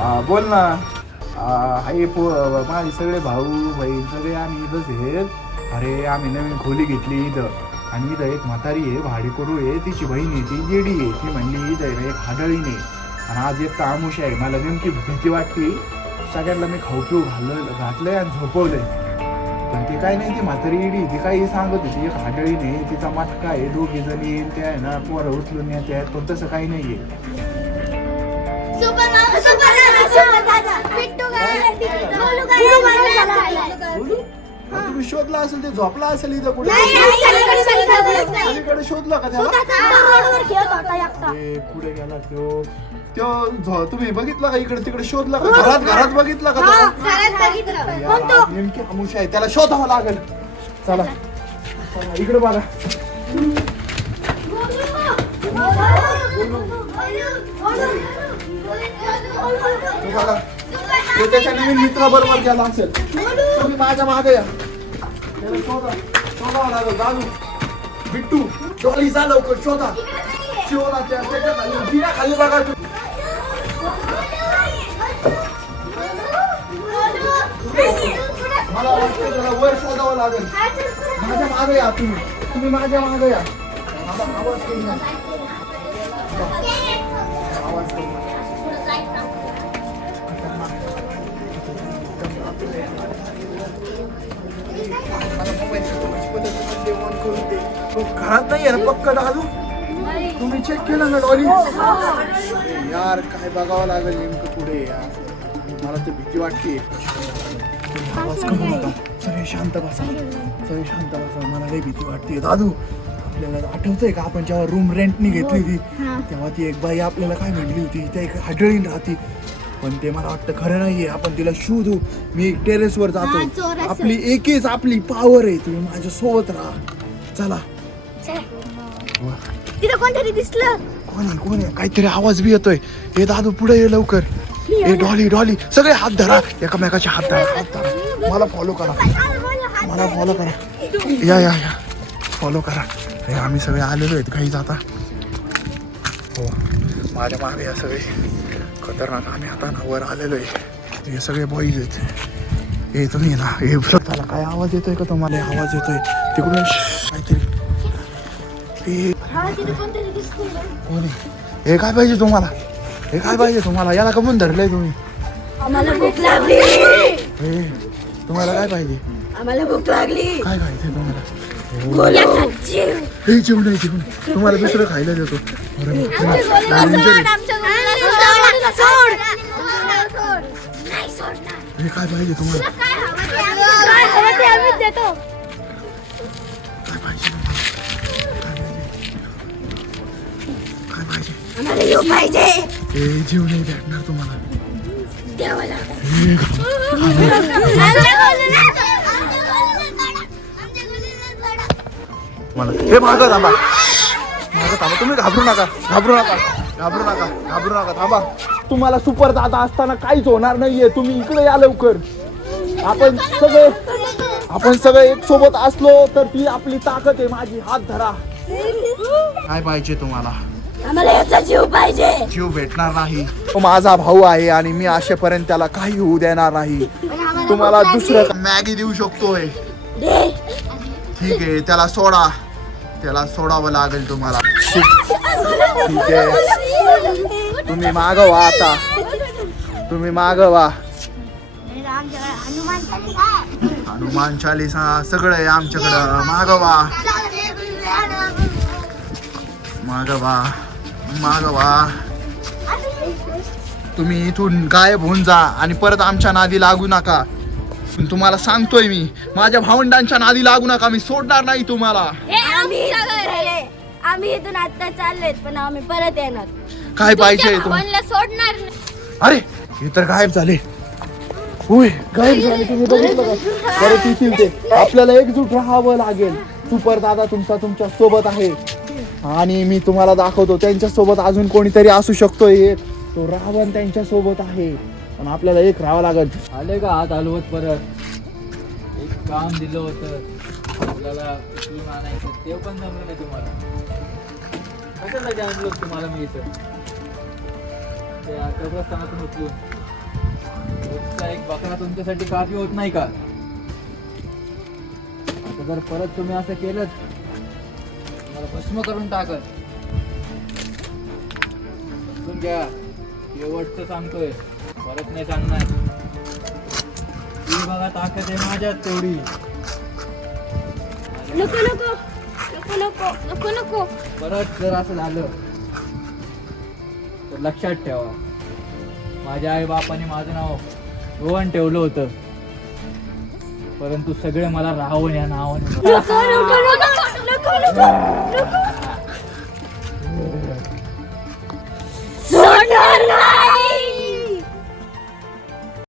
हा, बोल ना. हा, हाय पो माझे सगळे भाऊ बहीण सगळे आम्ही इथंच आहेत. अरे आम्ही नवीन खोली घेतली इथं. आणि इथं एक म्हातारी आहे भाडेकरू आहे. तिची बहीण आहे ती जेडी आहे. ती म्हणली इथं आहे एक हादळीने आहे आणि आज एक तामुश आहे. मला नेमकी भीती वाटते. सगळ्यांना मी खाऊ पिऊ घाल घातलंय आणि झोपवलंय. पण ते काय नाही ती म्हातारी इडी ती काही सांगत होती. एक हाडळी नाही तिचा मटका आहे. दोघी जणी येईल त्या आहे ना पोरं उचलून येते आहेत पण तसं काही नाहीये. तुम्ही शोधला असेल ते झोपला असेल इथं कुठे? अलीकडे शोधला का त्याला? ए, कुठे गेला तो? त्यो झो- तुम्ही बघितला का इकडे तिकडे शोधला का? घरात घरात बघितला का? घरात बघितलं. आज नेमकी आमुष आहे त्याला शोधावं लागेल. चला. चला, इकडे बघा. बघा तो त्याच्या नवीन मित्राबरोबर गेला असेल तुम्ही माझ्या मागे या. त्याला शोधा. शोधावं लागेल. दादू बिट्टू डॉली जा लवकर शोधा. शिवला त्या त्याच्याखाली बिया खाली बघा मला वाटतं त्याला वर शोधावं लागेल. माझ्या मागे या तुम्ही. तुम्ही माझ्या मागे या. मला आवाज करू नका. तो घरात नाही आहे पक्क दादू तुम्ही चेक केलं ना डॉली? यार काय बघावं लागेल नेमकं पुढे यार. मला तर भीती वाटते. आवाज नका सगळे शांत बसा. सगळे शांत बसा. मला लई भीती वाटते. दादू आपल्याला आठवतंय का आपण जेव्हा रूम रेंटनी घेतली होती? तेव्हा ती एक बाई आपल्याला काय म्हणली होती? त्या एक हाडळीन राहते. पण ते मला वाटतं खरं नाहीये. आपण तिला शोधू मी टेरेसवर हा, जातो. आपली एकच आपली पावर आहे. तुम्ही माझ्या सोबत राहा. चला. तिथं कोणतरी दिसलं. कोण आहे कोण आहे? काहीतरी आवाज बी येतोय. हे दादू पुढे ये लवकर. हे डॉली डॉली सगळे हात धरा. एकामेकाचे हात धरा हात धरा. मला फॉलो करा. मला फॉलो करा. या या या. फॉलो करा. हे आम्ही सगळे आलेलो आहेत काही जाता. हो माझ्या मागे या सगळे. खतरनाक आम्ही आता ना वर आलेलो आहे. हे सगळे बॉईज आहेत. हे तुम्ही ना हे काय आवाज येतोय का तुम्हाला? आवाज येतोय. तिकडून काहीतरी हे हा कोण? हे काय पाहिजे तुम्हाला? हे काय पाहिजे तुम्हाला? याला कमून धरलंय तुम्ही? आम्हाला भूक लागली. हे तुम्हाला काय पाहिजे? आम्हाला भूक लागली. काय खायचं तुम्हाला? हे जेवण आहे जेवण. तुम्हाला दुसरं खायला देतो. हे काय पाहिजे तुम्हाला? आम्हाला येऊ पाहिजे. हे जेवण नाही भेटणार तुम्हाला. द्यावं लागेल मला हे मागं थांबा. मागं थांबा. तुम्ही घाबरू नका. घाबरू नका. घाबरू नका. घाबरू नका. थांबा. तुम्हाला सुपर दादा असताना काहीच होणार नाहीये. तुम्ही इकडे या लवकर. आपण सगळे आपण सगळे एक सोबत असलो तर ती आपली ताकद आहे. माझी. हात धरा. काय पाहिजे तुम्हाला? आम्हाला याचा जीव पाहिजे. जीव भेटणार नाही. तो माझा भाऊ आहे आणि मी असेपर्यंत त्याला काही होऊ देणार नाही. तुम्हाला दुसरं मॅगी देऊ शकतोय. दे. ठीक आहे त्याला सोडा. त्याला सोडावं लागेल तुम्हाला. ठीक आहे. तुम्ही मागवा आता. तुम्ही मागवा हनुमान चालिसा सगळं आहे आमच्याकडं. मागवा मागवा मागवा. तुम्ही इथून गायब होऊन जा आणि परत आमच्या नादी लागू नका. पण तुम्हाला सांगतोय मी माझ्या भावंडांच्या नादी लागू नका मी सोडणार नाही तुम्हाला. आम्ही आम्ही इथून आता चाललोय पण आम्ही परत येणार. काय पाहिजे सोडणार अरे हे तर गायब झाले. होय गायब झाले. तुम्ही बघितलं का? परत येतील ते. आपल्याला एकजूट राहावं लागेल. सुपर दादा तुमचा तुमच्यासोबत आहे. आणि मी तुम्हाला दाखवतो त्यांच्यासोबत अजून कोणीतरी असू शकतो एक तो रावण त्यांच्यासोबत आहे. पण आपल्याला एक राहावं लागेल. आले का हात हलवत परत? एक काम दिलं होतं. आपल्याला उचलून आणायचं. ते पण जमलं नाही तुम्हाला. कशासाठी आणलं तुम्हाला मी इथं? ते कब्रस्थानातून उचलून. एक बकरा तुमच्यासाठी काफी होत नाही का? आता जर परत तुम्ही असं केलं भस्म करून टाकत. समजून घ्या शेवटचं सांगतोय. परत नाही सांगणार. ती बघा ताकद आहे माझ्यात तेवढी. नको नको. नको नको. नको नको. परत जर असं झालं तर लक्षात ठेवा. माझ्या आई बापाने माझं नाव रोहन ठेवलं होतं. परंतु सगळे मला रावण या नावाने नको नको नको नको नको नको